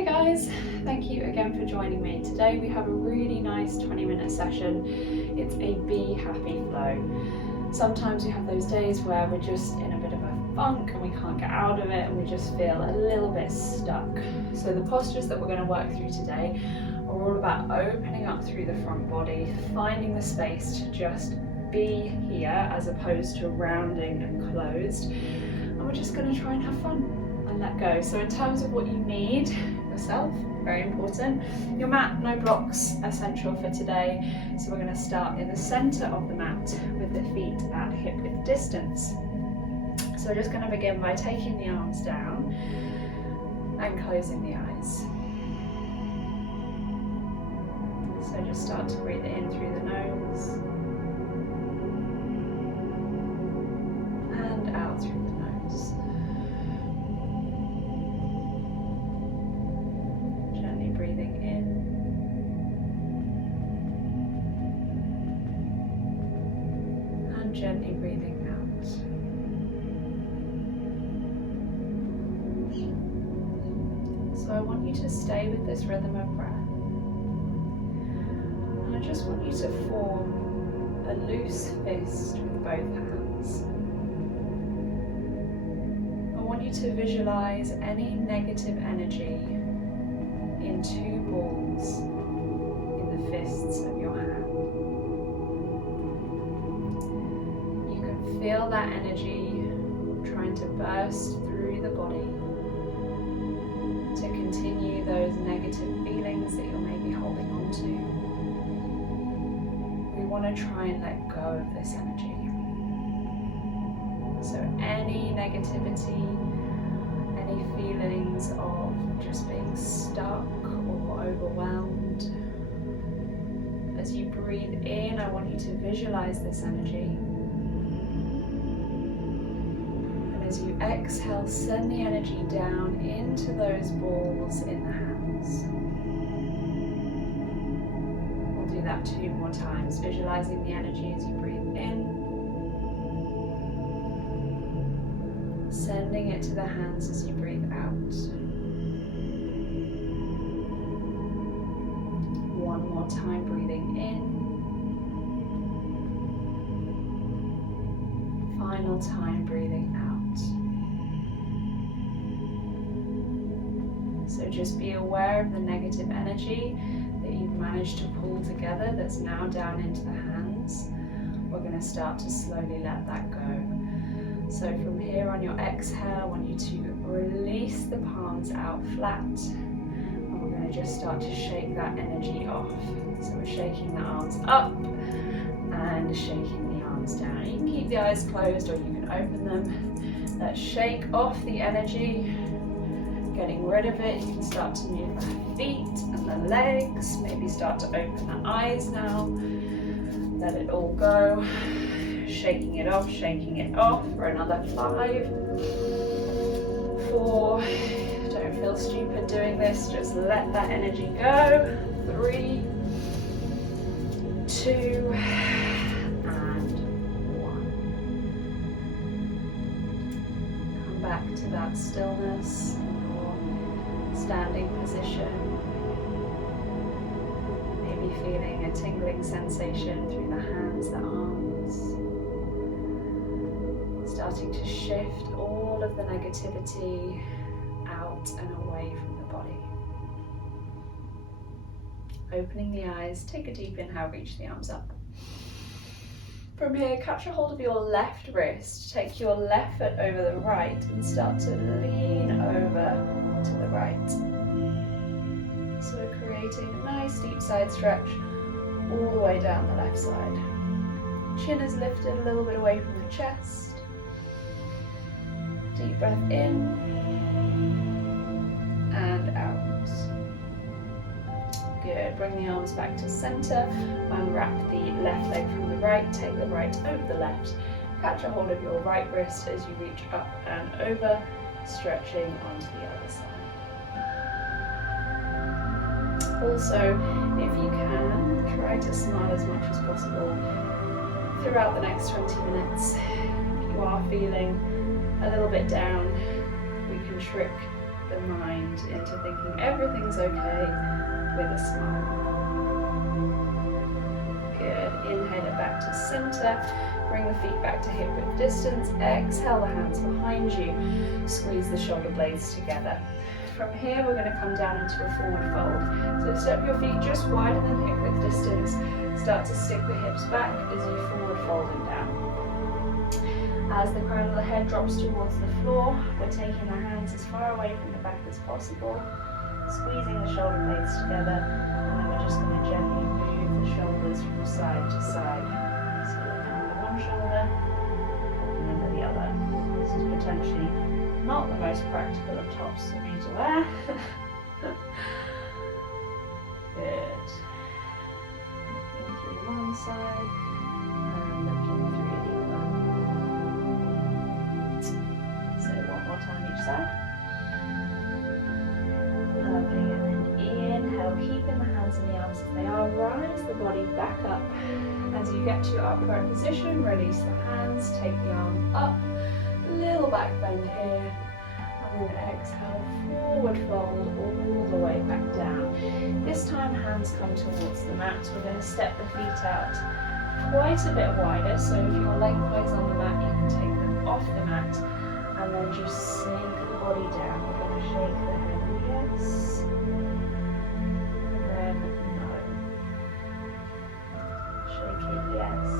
Hey guys, thank you again for joining me. Today we have a really nice 20-minute session. It's a Be Happy Flow. Sometimes we have those days where we're just in a bit of a funk and we can't get out of it and we just feel a little bit stuck. So the postures that we're going to work through today are all about opening up through the front body, finding the space to just be here as opposed to rounding and closed. And we're just going to try and have fun and let go. So in terms of what you need yourself, very important. Your mat, no blocks, essential for today. So we're going to start in the center of the mat with the feet at hip width distance. So we're just going to begin by taking the arms down and closing the eyes. So just start to breathe in through the nose and out through the nose. Gently breathing in and gently breathing out. So I want you to stay with this rhythm of breath. And I just want you to form a loose fist with both hands. I want you to visualize any negative energy in two balls in the fists of your hand. You can feel that energy trying to burst through the body to continue those negative feelings that you're maybe holding on to. We want to try and let go of this energy. So any negativity, any feelings of just being stuck or overwhelmed, as you breathe in, I want you to visualize this energy. And as you exhale, send the energy down into those balls in the hands. We'll do that 2 more times, visualizing the energy as you breathe in. Sending it to the hands as you breathe out. 1 more time, breathing in. Final time, breathing out. So just be aware of the negative energy that you've managed to pull together that's now down into the hands. We're going to start to slowly let that go. So from here on your exhale, I want you to release the palms out flat. And we're going to just start to shake that energy off. So we're shaking the arms up and shaking the arms down. You can keep the eyes closed or you can open them. Let's shake off the energy, getting rid of it. You can start to move the feet and the legs. Maybe start to open the eyes now. Let it all go. Shaking it off for another 5, 4, don't feel stupid doing this, just let that energy go, 3, 2, and 1. Come back to that stillness in your standing position, maybe feeling a tingling sensation through the hands, the arms. Starting to shift all of the negativity out and away from the body. Opening the eyes, take a deep inhale, reach the arms up. From here, catch a hold of your left wrist, take your left foot over the right and start to lean over to the right. So we're creating a nice deep side stretch all the way down the left side. Chin is lifted a little bit away from the chest. Deep breath in and out. Good. Bring the arms back to center. Unwrap the left leg from the right. Take the right over the left. Catch a hold of your right wrist as you reach up and over, stretching onto the other side. Also, if you can, try to smile as much as possible throughout the next 20 minutes. If you are feeling a little bit down, we can trick the mind into thinking everything's okay with a smile. Good. Inhale it back to center. Bring the feet back to hip width distance. Exhale the hands behind you. Squeeze the shoulder blades together. From here, we're going to come down into a forward fold. So step your feet just wider than hip width distance. Start to stick the hips back as you forward fold them down. As the crown of the head drops towards the floor, we're taking the hands as far away from the back as possible, squeezing the shoulder blades together, and then we're just going to gently move the shoulders from side to side. So looking under one shoulder, looking under the other. This is potentially not the most practical of tops for me to wear. Good. Looking through one side and looking through the other. So one more time each side. Lovely. And then inhale, keeping the hands and the arms as they are. Rise the body back up. As you get to your upright position, release the hands, take the arms up. Little back bend here. And then exhale, forward fold all the way back down. This time hands come towards the mat. We're going to step the feet out quite a bit wider. So if you're lengthwise on the mat, you can take them off the mat. And then just sink the body down. We're going to shake the head yes. And then no. Shake it yes.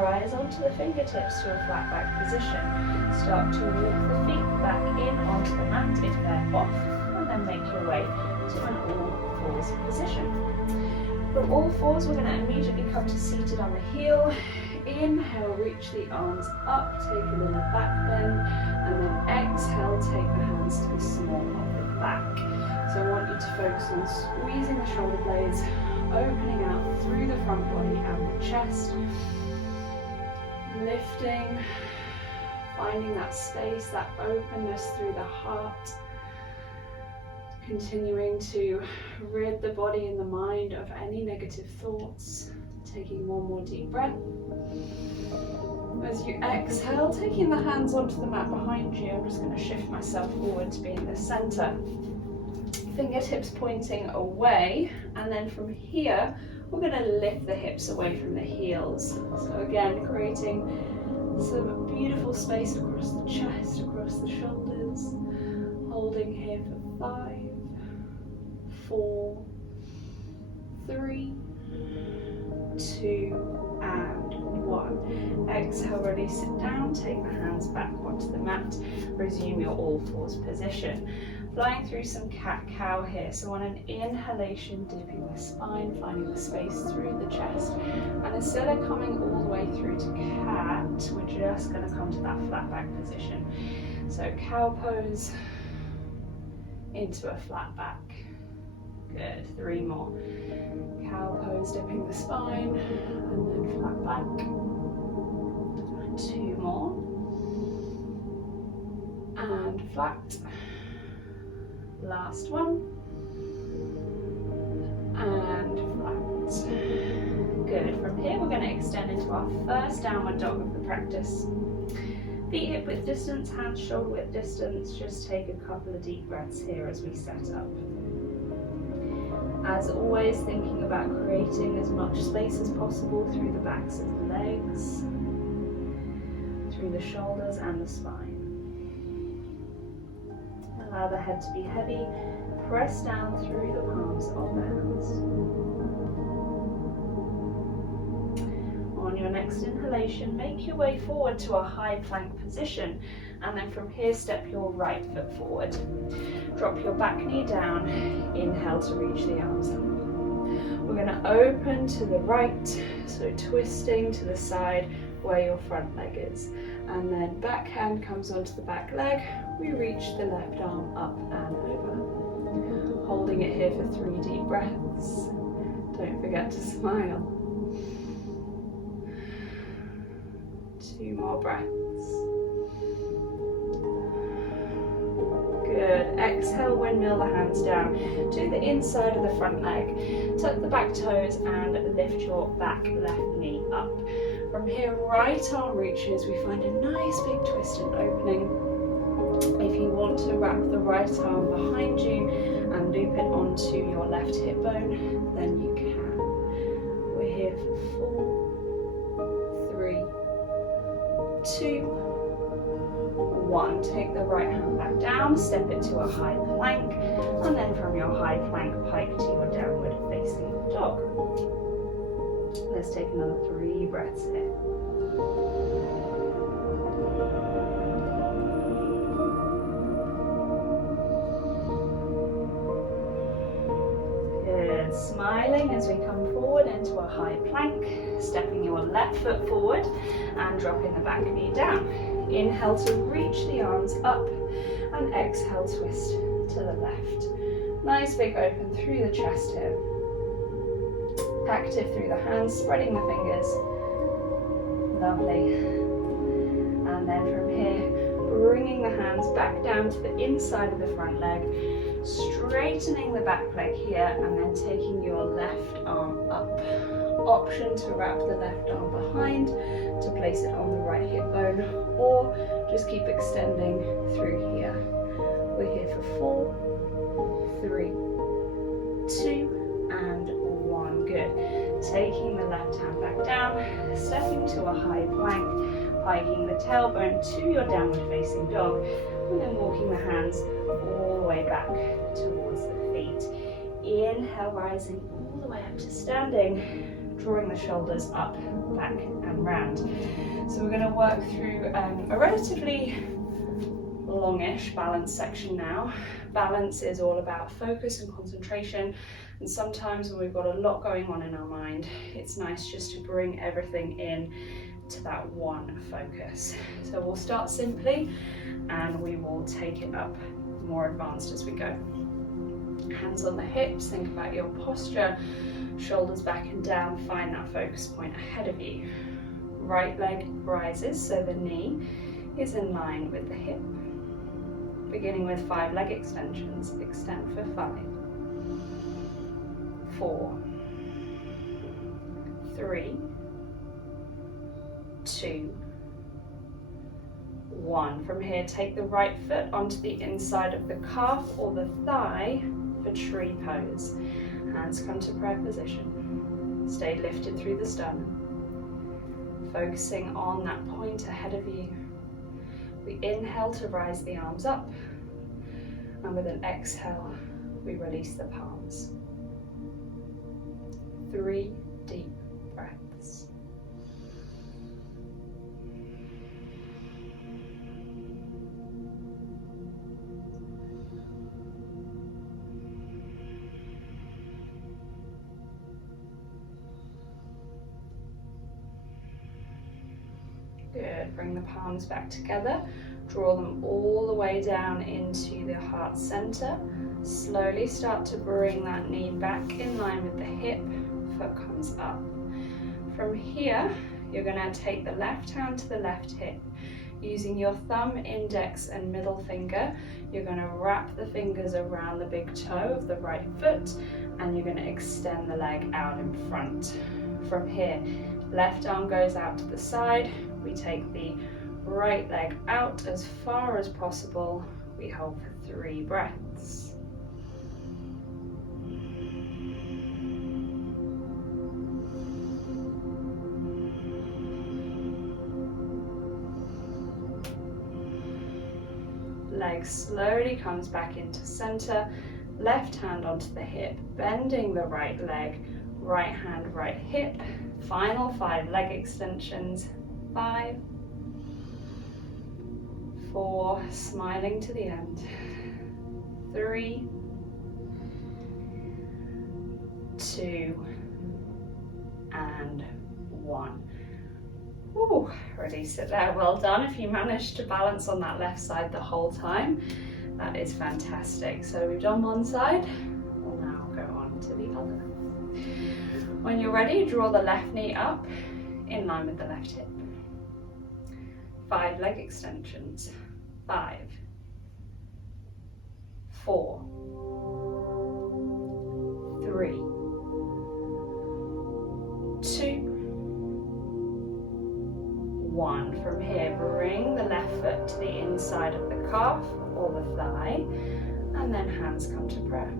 Rise onto the fingertips to a flat back position. Start to walk the feet back in onto the mat if they're off, and then make your way to an all fours position. From all fours, we're going to immediately come to seated on the heel. Inhale, reach the arms up, take a little back bend, and then exhale, take the hands to the small of the back. So I want you to focus on squeezing the shoulder blades, opening out through the front body and the chest. Lifting, finding that space, that openness through the heart. Continuing to rid the body and the mind of any negative thoughts. Taking one more deep breath. As you exhale, taking the hands onto the mat behind you, I'm just going to shift myself forward to be in the center. Fingertips pointing away, and then from here, we're going to lift the hips away from the heels. So again, creating some beautiful space across the chest, across the shoulders. Holding here for 5, 4, 3, 2, and 1. Exhale, release it down. Take the hands back onto the mat. Resume your all fours position. Flying through some cat-cow here. So on an inhalation, dipping the spine, finding the space through the chest. And instead of coming all the way through to cat, we're just going to come to that flat back position. So cow pose into a flat back. Good. 3 more. Cow pose, dipping the spine, and then flat back. 2 more. And flat. Last one, and flat. Good. From here, we're going to extend into our first downward dog of the practice. Feet hip width distance, hands shoulder width distance. Just take a couple of deep breaths here as we set up. As always, thinking about creating as much space as possible through the backs of the legs, through the shoulders and the spine. Allow the head to be heavy. Press down through the palms of the hands. On your next inhalation, make your way forward to a high plank position. And then from here, step your right foot forward. Drop your back knee down. Inhale to reach the arms up. We're going to open to the right, so twisting to the side where your front leg is. And then back hand comes onto the back leg. We reach the left arm up and over. Holding it here for 3 deep breaths. Don't forget to smile. 2 more breaths. Good. exhale, windmill the hands down to the inside of the front leg. Tuck the back toes and lift your back left knee up. From here, right arm reaches, we find a nice big twist and opening. If you want to wrap the right arm behind you and loop it onto your left hip bone, then you can. We're here for 4, 3, 2, 1. Take the right hand back down, step it to a high plank, and then from your high plank, pike to your downward facing dog. Let's take another 3 breaths here. Good. Smiling as we come forward into a high plank, stepping your left foot forward and dropping the back knee down. Inhale to reach the arms up and exhale, twist to the left. Nice big open through the chest here. Active through the hands, spreading the fingers. Lovely. And then from here, bringing the hands back down to the inside of the front leg, straightening the back leg here, and then taking your left arm up. Option to wrap the left arm behind to place it on the right hip bone, or just keep extending through here. We're here for 4, 3, 2, and 1. Good. Taking the left hand back down, stepping to a high plank, piking the tailbone to your downward facing dog, and then walking the hands all the way back towards the feet. Inhale, rising all the way up to standing, drawing the shoulders up, back and round. So we're going to work through a relatively longish balance section now. Balance is all about focus and concentration, and sometimes when we've got a lot going on in our mind, it's nice just to bring everything in to that one focus. So we'll start simply and we will take it up more advanced as we go. Hands on the hips, think about your posture, shoulders back and down, find that focus point ahead of you. Right leg rises so the knee is in line with the hip. Beginning with 5 leg extensions, extend for 5, 4, 3, 2, 1. From here, take the right foot onto the inside of the calf or the thigh for tree pose. Hands come to prayer position. Stay lifted through the sternum. Focusing on that point ahead of you. We inhale to rise the arms up, and with an exhale, we release the palms. 3 deep breaths. Good, bring the palms back together, draw them all the way down into the heart center. Slowly start to bring that knee back in line with the hip, foot comes up. From here, you're going to take the left hand to the left hip. Using your thumb, index and middle finger, you're going to wrap the fingers around the big toe of the right foot, and you're going to extend the leg out in front. From here, left arm goes out to the side. We take the right leg out as far as possible. We hold for 3 breaths. Leg slowly comes back into center. Left hand onto the hip, bending the right leg. Right hand, right hip. Final 5 leg extensions. 5, 4, smiling to the end. 3, 2, and 1. Ooh, release it there. Well done. If you managed to balance on that left side the whole time, that is fantastic. So we've done one side. We'll now go on to the other. When you're ready, draw the left knee up in line with the left hip. 5 leg extensions. 5, 4, 3, 2, 1. From here, bring the left foot to the inside of the calf or the thigh, and then hands come to prayer.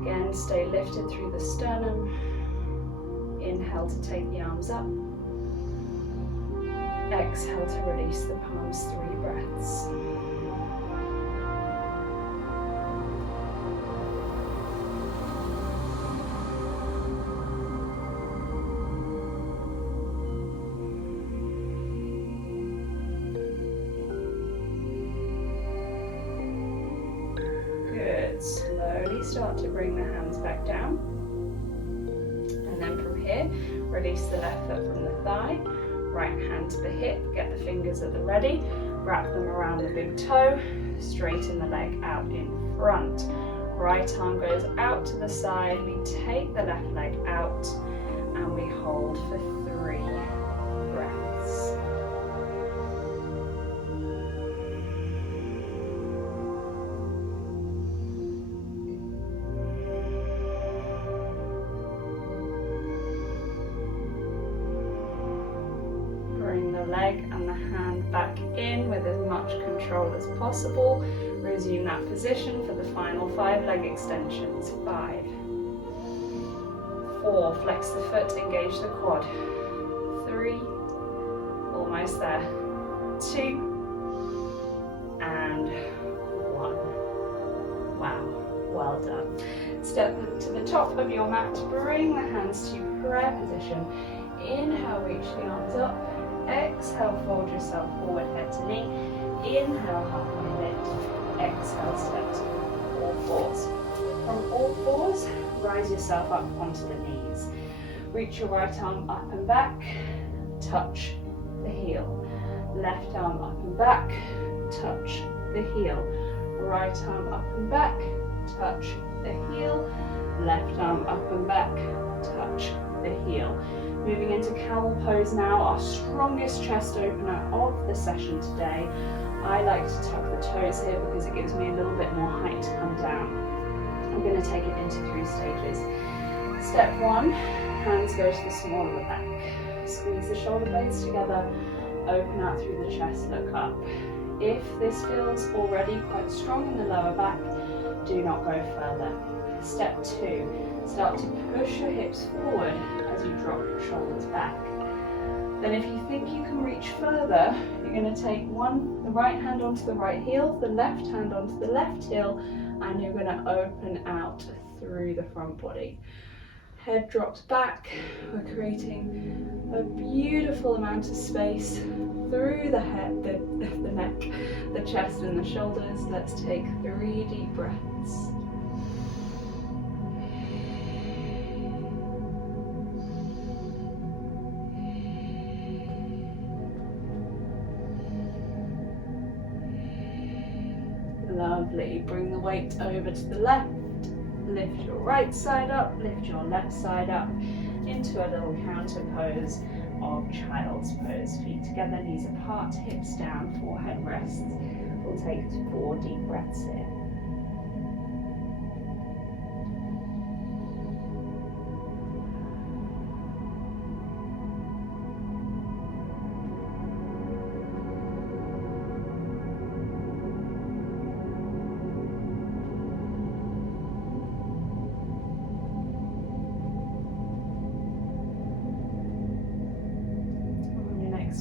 Again, stay lifted through the sternum. Inhale to take the arms up. Exhale to release the palms, 3 breaths. Good. Slowly start to bring the hands back down. And then from here, release the left foot from the thigh. Right hand to the hip, get the fingers at the ready, wrap them around the big toe, straighten the leg out in front. Right arm goes out to the side, we take the left leg out, and we hold for 3 breaths. Bring the leg and the hand back in with as much control as possible. Resume that position for the final 5 leg extensions. 5, 4, flex the foot, engage the quad. 3, almost there. 2, and 1. Wow, well done. Step to the top of your mat, bring the hands to prayer position. Inhale, reach the arms up. Exhale, fold yourself forward, head to knee. Inhale, halfway lift. Exhale, step to all fours. From all fours, rise yourself up onto the knees. Reach your right arm up and back. Touch the heel. Left arm up and back. Touch the heel. Right arm up and back. Touch the heel. Left arm up and back. Touch the heel. Moving into camel pose now, our strongest chest opener of the session today. I like to tuck the toes here because it gives me a little bit more height to come down. I'm going to take it into 3 stages. Step 1, hands go to the small of the back. Squeeze the shoulder blades together, open out through the chest, look up. If this feels already quite strong in the lower back, do not go further. Step 2, start to push your hips forward as you drop your shoulders back. Then if you think you can reach further, you're going to take the right hand onto the right heel, the left hand onto the left heel, and you're going to open out through the front body. Head drops back, we're creating a beautiful amount of space through the head, the neck, the chest and the shoulders. Let's take 3 deep breaths. Lovely. Bring the weight over to the left. Lift your right side up, lift your left side up into a little counter pose of child's pose. Feet together, knees apart, hips down, forehead rests. We'll take 4 deep breaths here.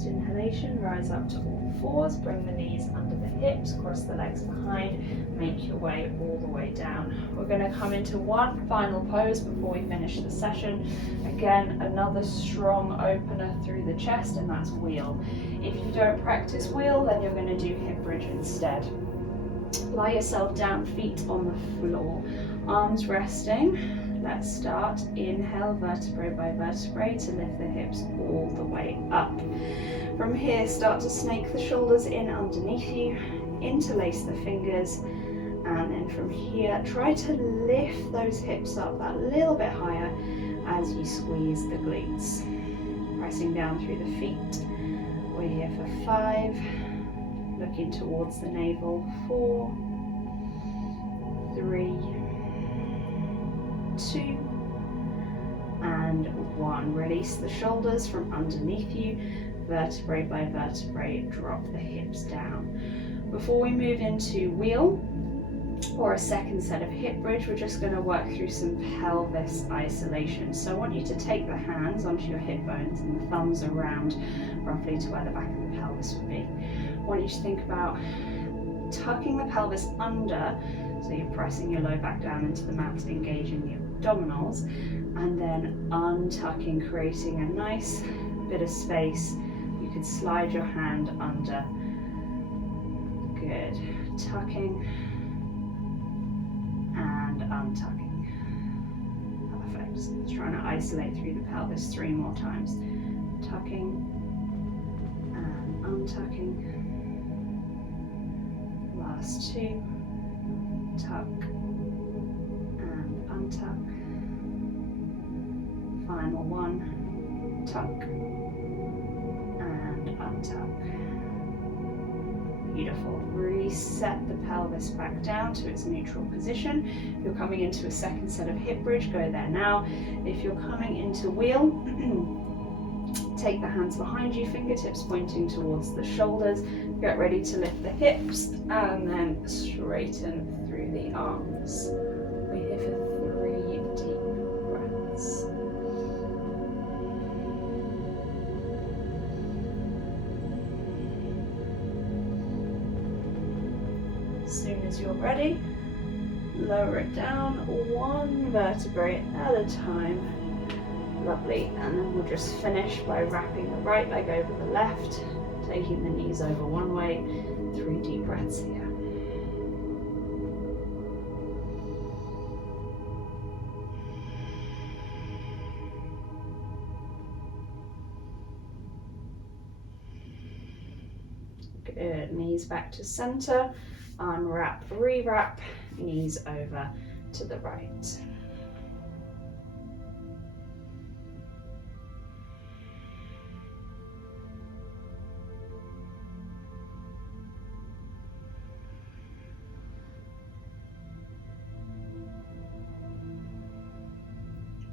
Inhalation, rise up to all fours, bring the knees under the hips, cross the legs behind, make your way all the way down. We're going to come into one final pose before we finish the session. Again, another strong opener through the chest, and that's wheel. If you don't practice wheel, then you're going to do hip bridge instead. Lie yourself down, feet on the floor, arms resting. Let's start. Inhale, vertebrae by vertebrae to lift the hips all the way up. From here, start to snake the shoulders in underneath you, interlace the fingers, and then from here, try to lift those hips up that little bit higher as you squeeze the glutes. Pressing down through the feet. We're here for 5, looking towards the navel. 4, 3, 2, and 1. Release the shoulders from underneath you, vertebrae by vertebrae, drop the hips down. Before we move into wheel or a second set of hip bridge, we're just going to work through some pelvis isolation. So I want you to take the hands onto your hip bones and the thumbs around roughly to where the back of the pelvis would be. I want you to think about tucking the pelvis under, so you're pressing your low back down into the mat, engaging the abdominals, and then untucking, creating a nice bit of space. You could slide your hand under. Good. Tucking and untucking. Perfect. So just trying to isolate through the pelvis 3 more times. Tucking and untucking. Last 2. Tuck and untuck. Final 1. Tuck and untuck. Beautiful. Reset the pelvis back down to its neutral position. If you're coming into a second set of hip bridge, go there now. If you're coming into wheel, take the hands behind you, fingertips pointing towards the shoulders. Get ready to lift the hips and then straighten through the arms. We're here for 3 deep breaths. As soon as you're ready, lower it down 1 vertebrae at a time. Lovely. And then we'll just finish by wrapping the right leg over the left, taking the knees over one way. 3 deep breaths here. Good. Knees back to center. Unwrap, rewrap, knees over to the right.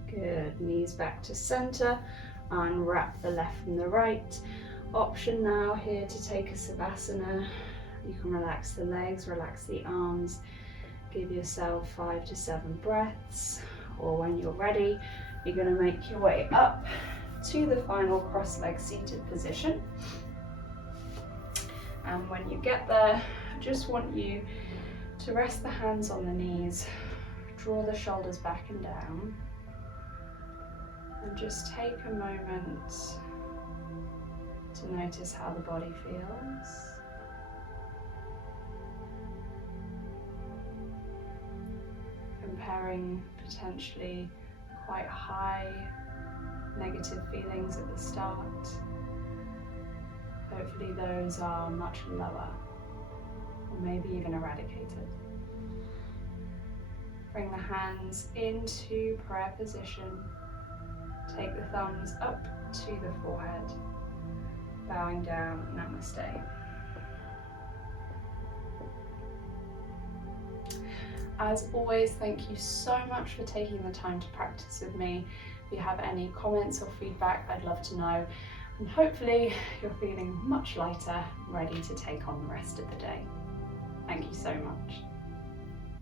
Good. Knees back to center. Unwrap the left from the right. Option now here to take a Savasana. You can relax the legs, relax the arms, give yourself 5 to 7 breaths, or when you're ready, you're going to make your way up to the final cross-leg seated position. And when you get there, I just want you to rest the hands on the knees, draw the shoulders back and down, and just take a moment to notice how the body feels. Comparing potentially quite high negative feelings at the start. Hopefully those are much lower, or maybe even eradicated. Bring the hands into prayer position. Take the thumbs up to the forehead. Bowing down, namaste. As always, thank you so much for taking the time to practice with me. If you have any comments or feedback, I'd love to know. And hopefully you're feeling much lighter, ready to take on the rest of the day. Thank you so much.